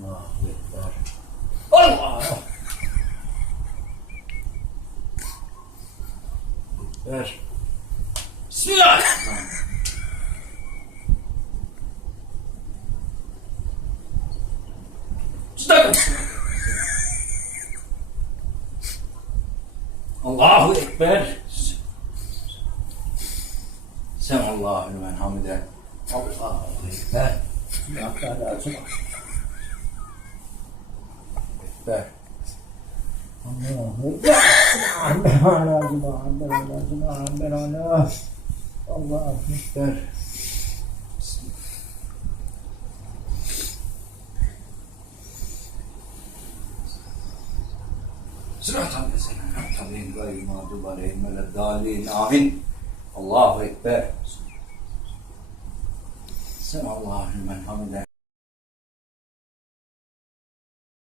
Allahu Ekber. Allah! Ekber. Bismillahirrahmanirrahim. Allahu Ekber. Semallahu limen hamide. Allahu Ekber. Ekber. Allahu Ekber. Allahu Ekber. Sıradan mesela tabi'in gayri mağdubi aleyhim veleddâlin. Amin. Allahu Ekber. Semallahu limen hamide.